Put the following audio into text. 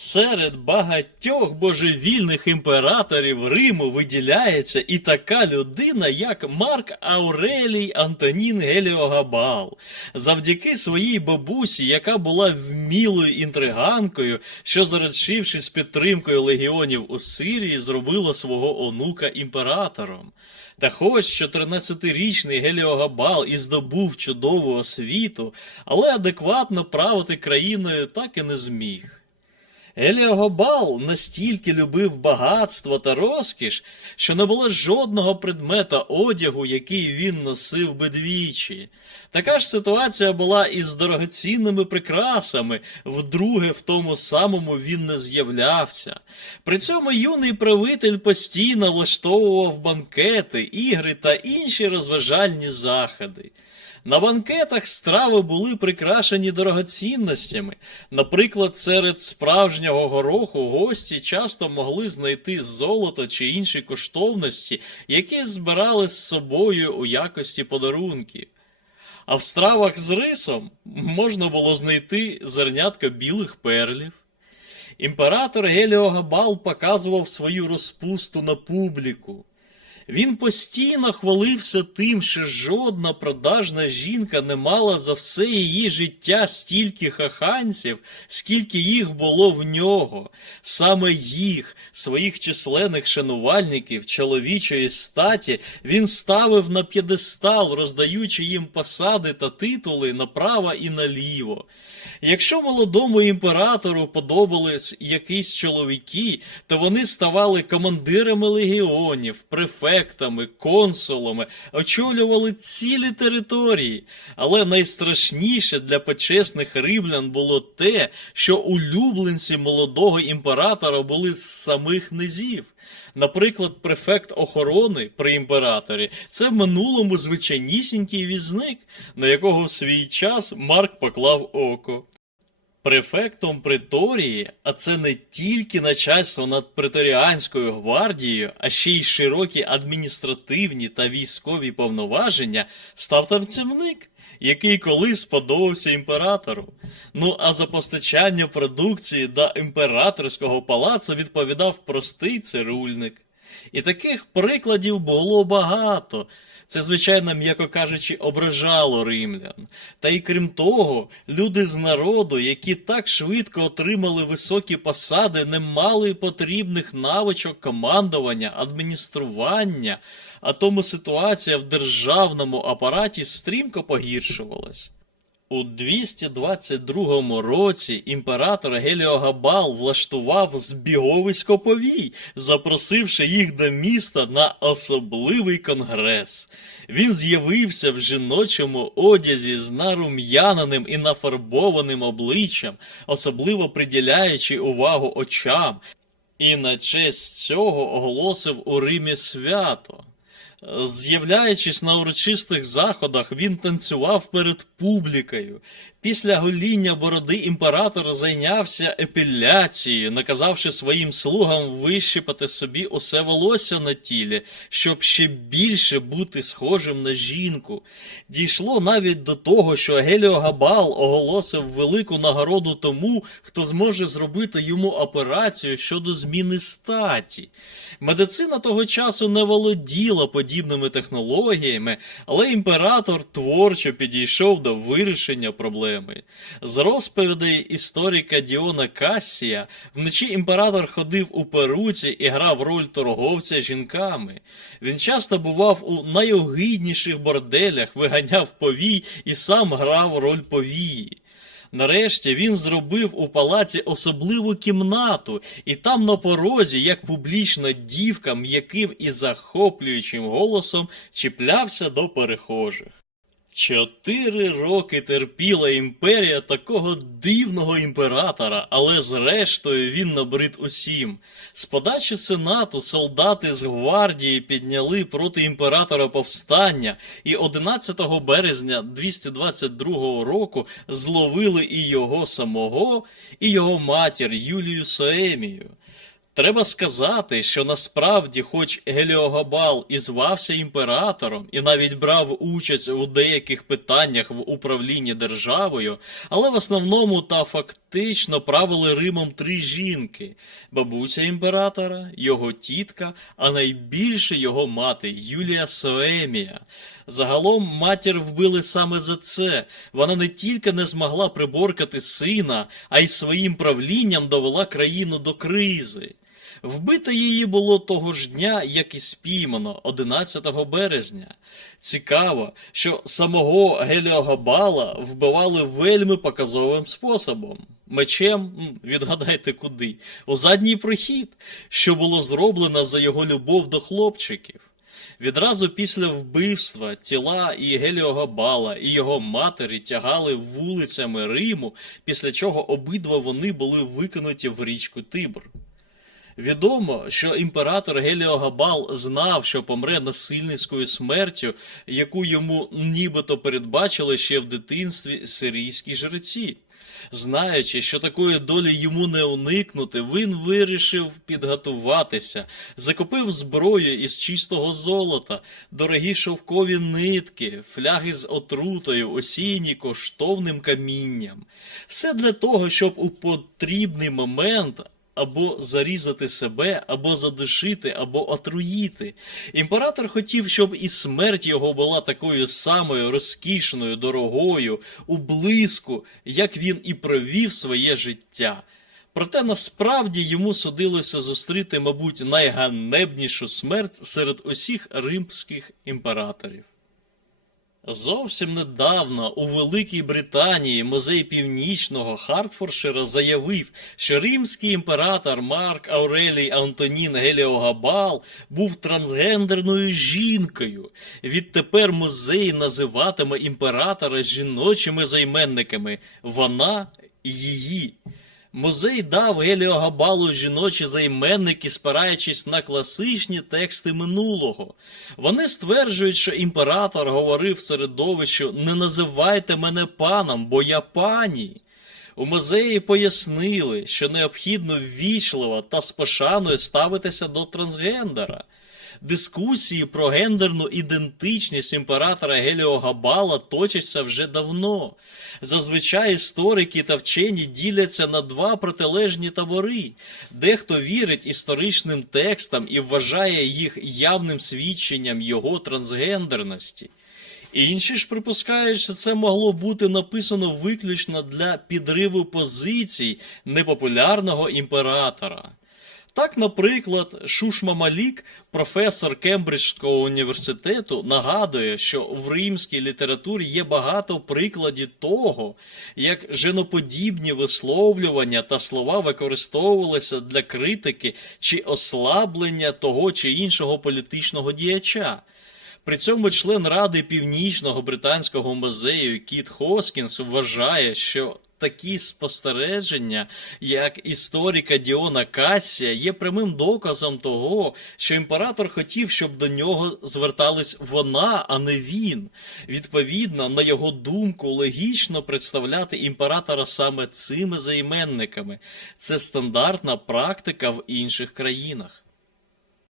Серед багатьох божевільних імператорів Риму виділяється і така людина, як Марк Аурелій Антонін Геліогабал. Завдяки своїй бабусі, яка була вмілою інтриганкою, що, заречившись підтримкою легіонів у Сирії, зробила свого онука імператором. Та хоч 14-річний Геліогабал і здобув чудову освіту, але адекватно правити країною так і не зміг. Еліогобал настільки любив багатство та розкіш, що не було жодного предмета одягу, який він носив би двічі. Така ж ситуація була і з дорогоцінними прикрасами, вдруге в тому самому він не з'являвся. При цьому юний правитель постійно влаштовував банкети, ігри та інші розважальні заходи. На банкетах страви були прикрашені дорогоцінностями. Наприклад, серед справжнього гороху гості часто могли знайти золото чи інші коштовності, які збирали з собою у якості подарунків. А в стравах з рисом можна було знайти зернятка білих перлів. Імператор Геліогабал показував свою розпусту на публіку. Він постійно хвалився тим, що жодна продажна жінка не мала за все її життя стільки хаханців, скільки їх було в нього. Саме їх, своїх численних шанувальників чоловічої статі, він ставив на п'єдестал, роздаючи їм посади та титули направо і наліво. Якщо молодому імператору подобались якісь чоловіки, то вони ставали командирами легіонів, префектами, консулами, очолювали цілі території. Але найстрашніше для почесних римлян було те, що улюбленці молодого імператора були з самих низів. Наприклад, префект охорони при імператорі це в минулому звичайнісінький візник, на якого в свій час Марк поклав око. Префектом приторії, а це не тільки начальство над преторіанською гвардією, а ще й широкі адміністративні та військові повноваження, став танцівник, який колись подобався імператору. Ну а за постачання продукції до імператорського палацу відповідав простий цирульник. І таких прикладів було багато. Це, звичайно, м'яко кажучи, ображало римлян. Та й крім того, люди з народу, які так швидко отримали високі посади, не мали потрібних навичок командування, адміністрування, а тому ситуація в державному апараті стрімко погіршувалась. У 222 році імператор Геліогабал влаштував збіговисько повій, запросивши їх до міста на особливий конгрес. Він з'явився в жіночому одязі з нарум'яненим і нафарбованим обличчям, особливо приділяючи увагу очам, і на честь цього оголосив у Римі свято. З'являючись на урочистих заходах, він танцював перед публікою. Після гоління бороди імператор зайнявся епіляцією, наказавши своїм слугам вищипати собі усе волосся на тілі, щоб ще більше бути схожим на жінку. Дійшло навіть до того, що Геліогабал оголосив велику нагороду тому, хто зможе зробити йому операцію щодо зміни статі. Медицина того часу не володіла подібними технологіями, але імператор творчо підійшов до вирішення проблеми. З розповідей історика Діона Кассія, вночі імператор ходив у перуці і грав роль торговця жінками. Він часто бував у найогидніших борделях, виганяв повій і сам грав роль повії. Нарешті він зробив у палаці особливу кімнату, і там на порозі, як публічна дівка, м'яким і захоплюючим голосом чіплявся до перехожих. Чотири роки терпіла імперія такого дивного імператора, але зрештою він набрид усім. З подачі сенату солдати з гвардії підняли проти імператора повстання, і 11 березня 222 року зловили і його самого, і його матір Юлію Соемію. Треба сказати, що насправді, хоч Геліогабал і звався імператором, і навіть брав участь у деяких питаннях в управлінні державою, але в основному та фактично правили Римом три жінки: бабуся імператора, його тітка, а найбільше його мати Юлія Соемія. Загалом матір вбили саме за це. Вона не тільки не змогла приборкати сина, а й своїм правлінням довела країну до кризи. Вбито її було того ж дня, як і спіймано, 11 березня. Цікаво, що самого Геліогабала вбивали вельми показовим способом. Мечем, відгадайте куди, у задній прохід, що було зроблено за його любов до хлопчиків. Відразу після вбивства тіла і Геліогабала, і його матері тягали вулицями Риму, після чого обидва вони були викинуті в річку Тибр. Відомо, що імператор Геліогабал знав, що помре насильницькою смертю, яку йому нібито передбачили ще в дитинстві сирійські жреці. Знаючи, що такої долі йому не уникнути, він вирішив підготуватися, закупив зброю із чистого золота, дорогі шовкові нитки, фляги з отрутою, осінні коштовним камінням. Все для того, щоб у потрібний момент або зарізати себе, або задушити, або отруїти. Імператор хотів, щоб і смерть його була такою самою розкішною, дорогою, у блиску, як він і провів своє життя. Проте насправді йому судилося зустріти, мабуть, найганебнішу смерть серед усіх римських імператорів. Зовсім недавно у Великій Британії музей північного Хартфоршира заявив, що римський імператор Марк Аурелій Антонін Геліогабал був трансгендерною жінкою. Відтепер музей називатиме імператора жіночими займенниками вона її. Музей дав Геліогабалу жіночі займенники, спираючись на класичні тексти минулого. Вони стверджують, що імператор говорив середовищу «Не називайте мене паном, бо я пані». У музеї пояснили, що необхідно ввічливо та з пошаною ставитися до трансгендера. Дискусії про гендерну ідентичність імператора Геліогабала точаться вже давно. Зазвичай історики та вчені діляться на два протилежні табори. Дехто вірить історичним текстам і вважає їх явним свідченням його трансгендерності. Інші ж припускають, що це могло бути написано виключно для підриву позицій непопулярного імператора. Так, наприклад, Шушма Малік, професор Кембриджського університету, нагадує, що в римській літературі є багато прикладів того, як женоподібні висловлювання та слова використовувалися для критики чи ослаблення того чи іншого політичного діяча. При цьому член Ради Північного британського музею Кіт Хоскінс вважає, що такі спостереження, як історика Діона Кассія, є прямим доказом того, що імператор хотів, щоб до нього звертались вона, а не він. Відповідно, на його думку, логічно представляти імператора саме цими займенниками. Це стандартна практика в інших країнах.